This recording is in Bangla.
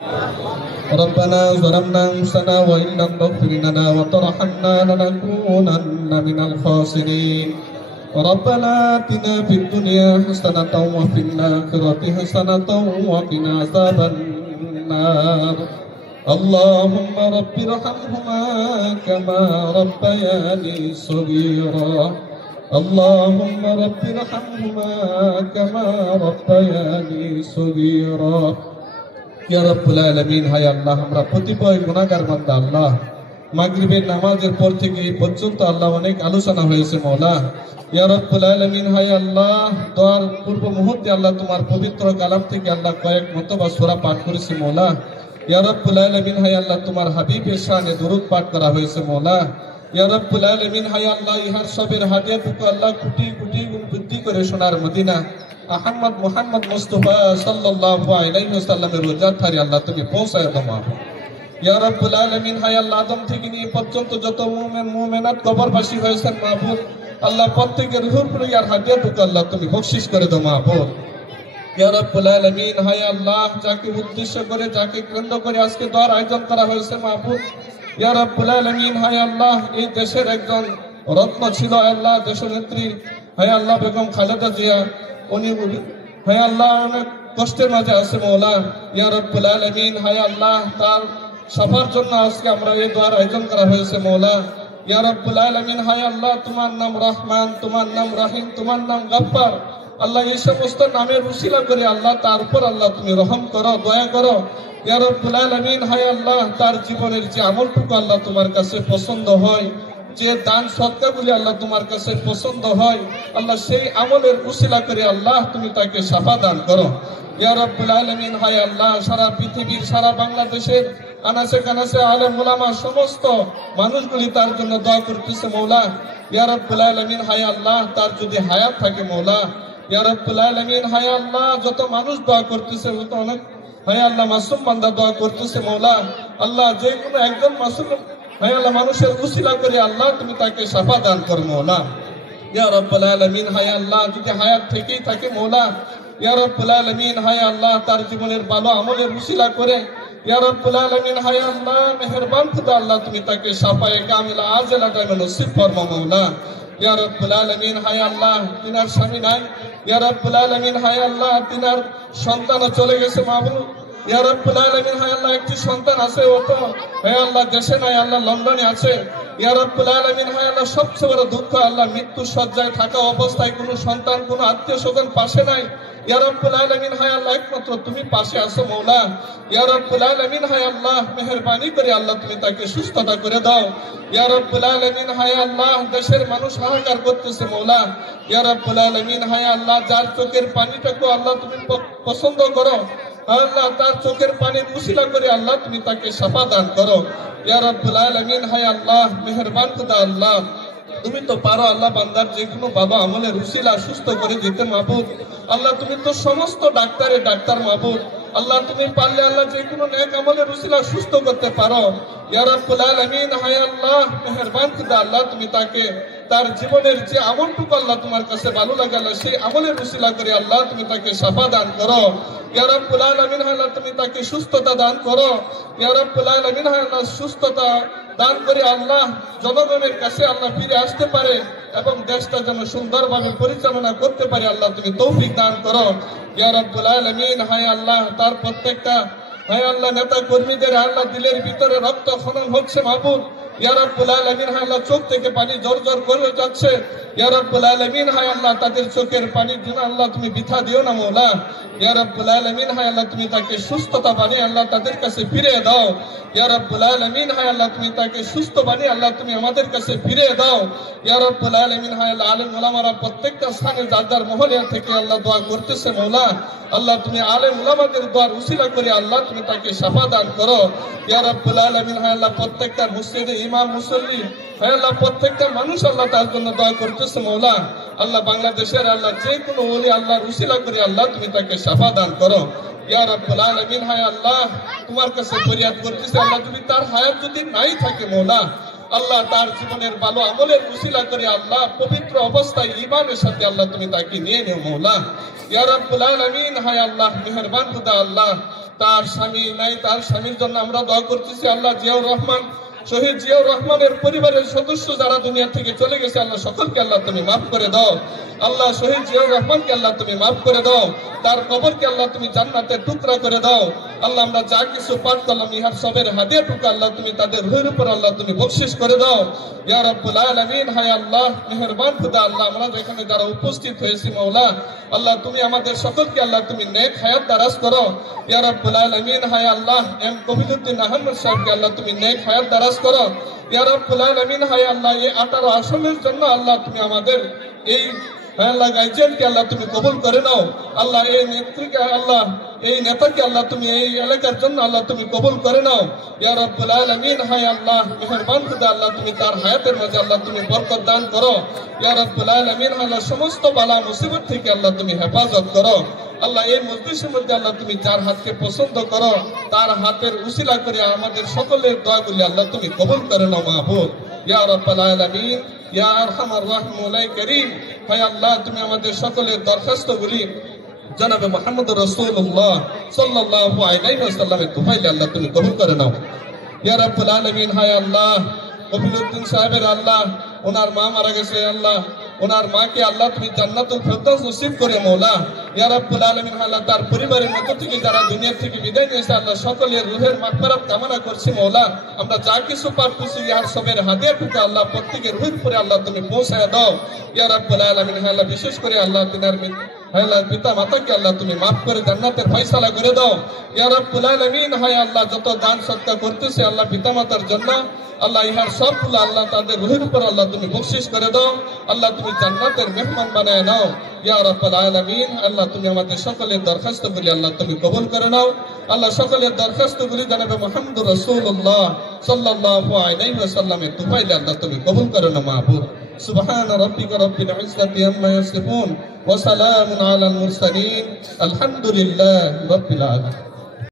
ربنا ظلمنا أنفسنا وإن لم تغفر لنا وترحمنا لنكونن من الخاسرين ربنا آتنا في الدنيا حسنة وفي الآخرة حسنة وقنا عذاب النار اللهم رب ارحمهما كما ربياني صغيرا اللهم رب ارحمهما كما ربياني صغيرا ইয়া রাব্বুল আলামিন। হায় আল্লাহ, আমরা কতিপয় গুনাহগার বান্দা আল্লাহ, মাগরিবের নামাজের পর থেকে এই পর্যন্ত আল্লাহ অনেক আলোচনা হয়েছে মওলা। ইয়া রাব্বুল আলামিন, হায় আল্লাহ, দোয়ার পূর্ব মুহূর্তে আল্লাহ তোমার পবিত্র কালাম থেকে আল্লাহ কয়েক মতবা সূরা পাঠ করেছে মওলা। ইয়া রাব্বুল আলামিন, হায় আল্লাহ, তোমার হাবিবের শানে দরুদ পাঠ করা হয়েছে মওলা। ইয়া রাব্বুল আলামিন, হায় আল্লাহ, ইহার সবের হাদিয়াটুকু আল্লাহ কোটি কোটি গুণ বৃদ্ধি করে সোনার মদিনা আহমদ মুহাম্মদ মুস্তাফা সাল্লাল্লাহু আলাইহি ওয়াসাল্লামের রোজার ধারে আল্লাহ তুমি পৌঁছায় দাও। ইয়া রাব্বুল আলামিন, হায় আল্লাহ, আদম থেকে নিয়ে পর্যন্ত যত মুমিন মুমিনাত কবরবাসী হয়েছেন মাহবুব আল্লাহ, প্রত্যেকের রূহের উপরে ইয়ার হাদিয়াটুকু আল্লাহ তুমি বকশিশ করে দাও মাহবুব। ইয়া রাব্বুল আলামিন, হায় আল্লাহ, যাকে উদ্দেশ্য করে যাকে কেন্দ্র করে আজকে দোয়ার আয়োজন করা হয়েছে মাহবুব, ইয়া রাব্বুল আলামিন, হায় আল্লাহ, এই দেশের একজন রত্ন ছিল আল্লাহ, দেশনেত্রী হায় আল্লাহ বেগম খালেদা জিয়া, উনি হায় আল্লাহ অনেক কষ্টের মাঝে আছে মওলা। ইয়া রাব্বুল আলামিন, হায় আল্লাহ, তার সফার জন্য আজকে আমরা এই দোয়ার আয়োজন করা হয়েছে মওলা। ইয়া রাব্বুল আলামিন, হায় আল্লাহ, তোমার নাম রহমান, তোমার নাম রহিম, তোমার নাম গফফার আল্লাহ, এই সমস্ত নামের উসিলা করে আল্লাহ তার উপর আল্লাহ তুমি রহম করো, দয়া করো। ইয়া রাব্বুল আলামিন, হায় আল্লাহ, তার জীবনের যে আমলটুকু আল্লাহ তোমার কাছে পছন্দ হয়, যে দান সদকাগুলি আল্লাহ তোমার কাছে পছন্দ হয় আল্লাহ, সেই আমলের উসিলা করে আল্লাহ তুমি তাকে শাফা দান করো। ইয়া রাব্বুল আলামিন, হায় আল্লাহ, সারা পৃথিবীর সারা বাংলাদেশের আনাচে কানাচে আলেম ওলামা সমস্ত মানুষগুলি তার জন্য দোয়া করতেছে মওলা। ইয়া রাব্বুল আলামিন, হায় আল্লাহ, তার যদি হায়াত থাকে মওলা, ইয়া রাব্বুল আলামিন, হায় আল্লাহ, যত মানুষ দোয়া করতেছে তত অনেক হায় আল্লাহ মাসুম বান্দা দোয়া করতেছে মওলা। আল্লাহ, যে কোনো একজন মাসুম হায় আল্লাহ মানুষের উসিলা করে আল্লাহ তুমি তাকে শাফা দান করো মওলা। ইয়া রাব্বুল আলামিন, হায় আল্লাহ, যদি হায়াত থেকেই থাকে মওলা, ইয়া রাব্বুল আলামিন, হায় আল্লাহ, তার জীবনের ভালো আমলের উসিলা করে ইয়া রাব্বুল আলামিন, হায় আল্লাহ, মেহেরবান খুদা আল্লাহ তুমি তাকে শাফায়ে কামিলা আজেলা টাইমে নসিব ফরমাও মওলা। ইয়া রাব্বুল আলামিন, হায় আল্লাহ, তিনার স্বামী নাই, ইয়া রাব্বুল আলামিন, হায় আল্লাহ, তিনার সন্তানও চলে গেছে মাহবুব। ইয়া রাব্বুল আলামিন, হায় আল্লাহ, একটি সন্তান আছে, ও তো হায় আল্লাহ দেশে নাই, আল্লাহ লন্ডনে আছে। ইয়া রাব্বুল আলামিন, হায় আল্লাহ, সবচেয়ে বড় দুঃখ আল্লাহ, মৃত্যু সজ্জায় থাকা অবস্থায় কোনো সন্তান কোনো আত্মীয় স্বজন পাশে নাই। ইয়া রাব্বুল আলামিন, হায় আল্লাহ, একমাত্র তুমি পাশে আছো মওলা। ইয়া রাব্বুল আলামিন, হায় আল্লাহ, মেহেরবানি করে আল্লাহ তুমি তাকে সুস্থতা করে দাও। ইয়া রাব্বুল আলামিন, হায় আল্লাহ, দেশের মানুষ হাহাকার করতেছে মওলা। ইয়া রাব্বুল আলামিন, হায় আল্লাহ, যার চোখের পানিটাকে আল্লাহ তুমি পছন্দ করো আল্লাহ, তার চোখের পানির উসিলা করে আল্লাহ তুমি তাকে শাফা দান করো। ইয়া রাব্বুল আলামিন, হায় আল্লাহ, মেহেরবান খুদা আল্লাহ, তুমি তো পারো আল্লাহ বান্দার যে কোনো ভালো আমলের উসিলা সুস্থ করে দিতে মাহবুব। আল্লাহ, তুমি তো সমস্ত ডাক্তারের ডাক্তার মাহবুব। আল্লাহ, তুমি পারলে আল্লাহ যে কোনো নেক আমলের উসিলা সুস্থ করতে পারো। ইয়া রাব্বুল আলামিন, হায় আল্লাহ, মেহেরবান খুদা আল্লাহ, তুমি তাকে তার জীবনের যে আমলটুকু আল্লাহ তোমার কাছে ভালো লাগে আল্লাহ, সেই আমলের উসিলা করে আল্লাহ তুমি তাকে শাফা দান করো। ইয়া রাব্বুল আলামিন, হায় আল্লাহ, তুমি তাকে সুস্থতা দান করো। ইয়া রাব্বুল আলামিন, হায় আল্লাহ, সুস্থতা দান করে আল্লাহ জনগণের কাছে আল্লাহ ফিরে আসতে পারে এবং দেশটা যেন সুন্দরভাবে পরিচালনা করতে পারে আল্লাহ তুমি তৌফিক দান করো। ইয়া রাব্বুল আলামিন, হায় আল্লাহ, তার প্রত্যেকটা হায় আল্লাহ নেতা কর্মীদের আল্লাহ দিলের ভিতরে রক্ত খনন হচ্ছে মাহবুব। ইয়া রাব্বুল আলামিন, হায় আল্লাহ, চোখ থেকে পানি জোর জোর করে যাচ্ছে। ইয়া রাব্বুল আলামিন, হায় আল্লাহ, তাদের চোখের পানির জন্য আল্লাহ তুমি বৃথা দিও না মওলা। ইয়া রাব্বুল আলামিন, হায় আল্লাহ, তুমি তাকে সুস্থতা বানিয়ে আল্লাহ তাদের কাছে ফিরে দাও। ইয়া রাব্বুল আলামিন, হায় আল্লাহ, তুমি তাকে সুস্থ বানিয়ে আল্লাহ তুমি আমাদের কাছে ফিরে দাও। ইয়া রাব্বুল আলামিন, হায় আল্লাহ, আলেম ওলামারা প্রত্যেকটা স্থানে যার যার মহলে থেকে আল্লাহ দোয়া করতেছে মওলা। আল্লাহ, তুমি আলেম ওলামাদের দোয়ার উসিলা করে আল্লাহ তুমি তাকে শাফা দান করো। ইয়া রাব্বুল আলামিন, হায় আল্লাহ, প্রত্যেকটা মসজিদে ইমাম মুসল্লি হায় আল্লাহ, প্রত্যেকটা মানুষ আল্লাহ তার জন্য দোয়া করতেছে মওলা। আল্লাহ, বাংলাদেশের আল্লাহ যে কোনো ওলি আল্লাহর উসিলা করে আল্লাহ তুমি তাকে শাফা দান করো। ইয়া রাব্বুল আলামিন, হায় আল্লাহ, তোমার কাছে ফরিয়াদ করতেছে আল্লাহ, যদি তার হায়াত যদি নাই থাকে মওলা, আল্লাহ তার জীবনের ভালো আমলের উসিলা করে আল্লাহ পবিত্র অবস্থায় ঈমানের সাথে আল্লাহ তুমি তাকে নিয়ে নেও মওলা। ইয়া রাব্বুল আলামিন, হায় আল্লাহ, মেহেরবান খুদা আল্লাহ, তার স্বামী নাই, তার স্বামীর জন্য আমরা দোয়া করতেছি। আল্লাহ জিয়াউর রহমান, শহীদ জিয়াউর রহমানের পরিবারের সদস্য যারা দুনিয়া থেকে চলে গেছে, আল্লাহ সকলকে আল্লাহ তুমি মাফ করে দাও। আল্লাহ শহীদ জিয়াউর রহমানকে আল্লাহ তুমি মাফ করে দাও, তার কবরকে আল্লাহ তুমি জান্নাতের টুকরা করে দাও। আল্লাহ আমরা যা কিছু পাঠ করলাম ইহার সবের হাদিয়া টুকরা আল্লাহ তুমি তাদের রুহের উপর আল্লাহ তুমি বকশিশ করে দাও ইয়া রাব্বুল আলামিন। হায় আল্লাহ মেহেরবান খুদা, আল্লাহ আমরা যেখানে যারা উপস্থিত হয়েছি মাওলা, আল্লাহ তুমি আমাদের সকলকে আল্লাহ তুমি নেক হায়াত দারাজ করো ইয়া রাব্বুল আলামিন। হায় আল্লাহ এম কবিরউদ্দিন আহমদ সাহেবকে আল্লাহ তুমি নেক হায়াত দারাজ করো ইয়া রাব্বুল আলামিন। হায় আল্লাহ এই 18 আসনের জন্য আল্লাহ তুমি আমাদের এই আল্লাহ গাইজেনকে আল্লাহ তুমি কবুল করে নাও। আল্লাহ এই নেত্রীকে, আল্লাহ এই নেতাকে আল্লাহ তুমি এই এলাকার জন্য আল্লাহ তুমি কবুল করে নাও ইয়া রাব্বুল আলামিন। হায় আল্লাহ মেহেরবান খুদা, আল্লাহ তুমি তার হায়াতের মাঝে আল্লাহ তুমি বরকত দান করো ইয়া রাব্বুল আলামিন। আল্লাহ সমস্ত বালা মুসিবত থেকে আল্লাহ তুমি হেফাজত করো। আল্লাহ এই মজলিসের মধ্যে আল্লাহ তুমি যার হাতকে পছন্দ করো তার হাতের উসিলা করে আমাদের সকলের দোয়াগুলি আল্লাহ তুমি কবুল করে নাও মাহবুব ইয়া রাব্বুল আলামিন ইয়া আরহামার রাহিমিন কারীম। হায় আল্লাহ তুমি আমাদের সকলের দরখাস্তগুলি জনাবে মুহাম্মদ রাসূলুল্লাহ সাল্লাল্লাহু আলাইহি ওয়াসাল্লামের তুফাইলে আল্লাহ তুমি কবুল করে নাও ইয়া রাব্বুল আলামিন। হায় আল্লাহ কবিরউদ্দিন সাহেবের আল্লাহ ওনার মা মারা গেছে, আল্লাহ ওনার মাকে আল্লাহ তুমি জান্নাতুল ফেরদাউস নসিব করে মওলা ইয়া রাব্বুল আলামিন। আল্লাহ তার পরিবারের মধ্য থেকে যারা দুনিয়া থেকে বিদায় নিয়েছে আল্লাহ সকলের রূহের মাগফিরাত কামনা করছি মওলা। আমরা যা কিছু পাঠ করছি ইহার সবের হাদিয়াটুকু আল্লাহ প্রত্যেকের রূহের উপরে আল্লাহ তুমি পৌঁছায় দাও ইয়া রাব্বুল আলামিন। আল্লাহ বিশেষ করে আল্লাহ তিনার আল্লাহ পিতা মাতাকে আল্লাহ তুমি মাফ করে জান্নাতের ফয়সালা করে দাও ইয়া রাব্বুল আলামিন। হায় আল্লাহ যত দান সদকা করতেছে আল্লাহ পিতা মাতার জন্য আল্লাহ ইহার সবগুলো আল্লাহ তাদের রূহের উপর আল্লাহ তুমি বকশিশ করে দাও, আল্লাহ তুমি জান্নাতের মেহমান বানায় নাও ইয়া রাব্বুল আলামিন। আল্লাহ তুমি আমাদের সকলের দরখাস্তগুলি আল্লাহ তুমি কবুল করে নাও। আল্লাহ সকলের দরখাস্তগুলি জনাবে মুহাম্মদ রাসূলুল্লাহ সাল্লাল্লাহু আলাইহি ওয়াসাল্লামের তুফাইলে আল্লাহ তুমি কবুল করে নাও মাহবুব। সুবহান রাব্বিকা রাব্বিল ইজ্জাতি আম্মা ইয়াসিফুন ওয়া সালামুন আলাল মুরসালিন আলহামদুলিল্লাহি রাব্বিল আলামিন।